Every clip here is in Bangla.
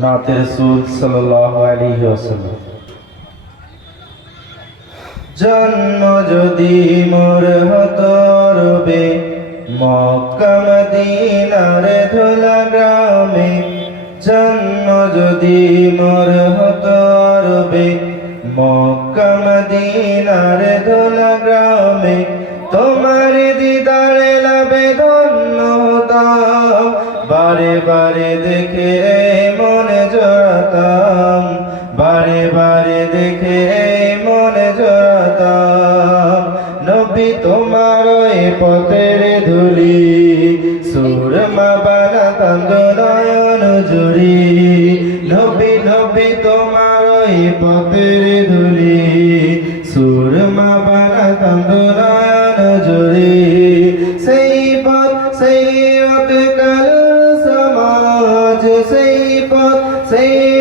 নাতে রসুল সাল্লাল্লাহু জন্ম যদি মোর হতরবে মক্কা মদিনার ধুলা গ্রামে, জন্ম যদি মোর হতরবে মক্কা মদিনার ধুলা গ্রামে, তোমার দিদারে লাভে ধন্য বারে বারে দেখে জড়াতাম বারে বারে দেখে মনে জড়াতাম নবী তোমার ওই পথের ধুলি, সুরমা বানাতাম নয়ন জুড়ি। নবী নবী তোমার ওই পথের ধুলি, সুরমা বানাতাম নয়ন জুড়ি। সেই পথ, সেই রথ কাল সমাজ, সেই পথ, সেই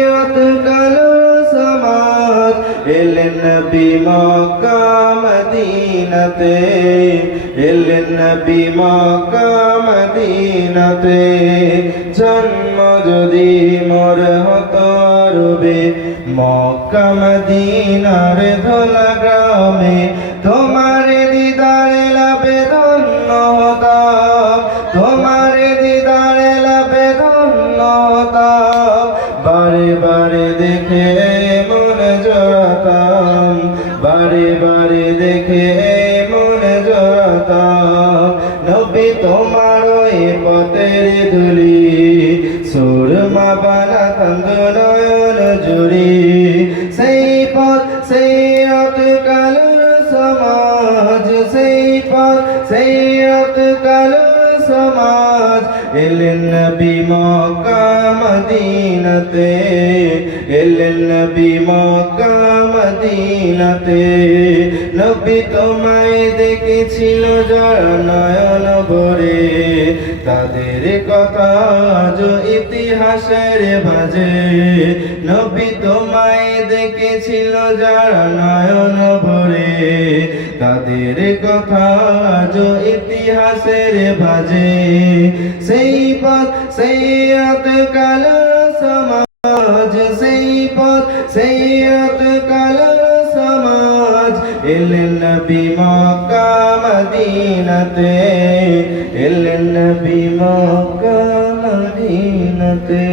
নবী মক্কা মদিনাতে এলেন নবী মক্কা মদিনাতে জন্ম যদি মোর হত রবে মক্কা মদিনার ধলা গ্রামে। তোমার দিদারে লাভে ধন্য হতাম, তোমার দিদারে লাভে ধন্য হতাম। বারে বারে দেখে মন জড়াতাম। বারে বারে দেখে মন জড়াতাম নবী তোমার ওই পথের ধুলি, সুরমা বানাতাম নয়ন জুড়ি। সেই পথ, সেই কাল সমাজ, সেই পথ, সেই কাল সমাজ। এলেন নবী মক্কা মদিনাতে। এলেন নবী মক্কা মদিনাতে। নবী তোমায় দেখেছিল যারা নয়ন ভরে। তাদের কথা যে ইতিহাসের ভাজে নবী তোমায় দেখেছিল যারা নয়ন ভরে। তাদের কথা যে ইতিহাসের ভাজে সেই পথ, সেই রাত কাল সেই পথ সেই রাত কাল সমাজ এলেন বিমকা মদিনতে এলেন বিমকা মদিনাতে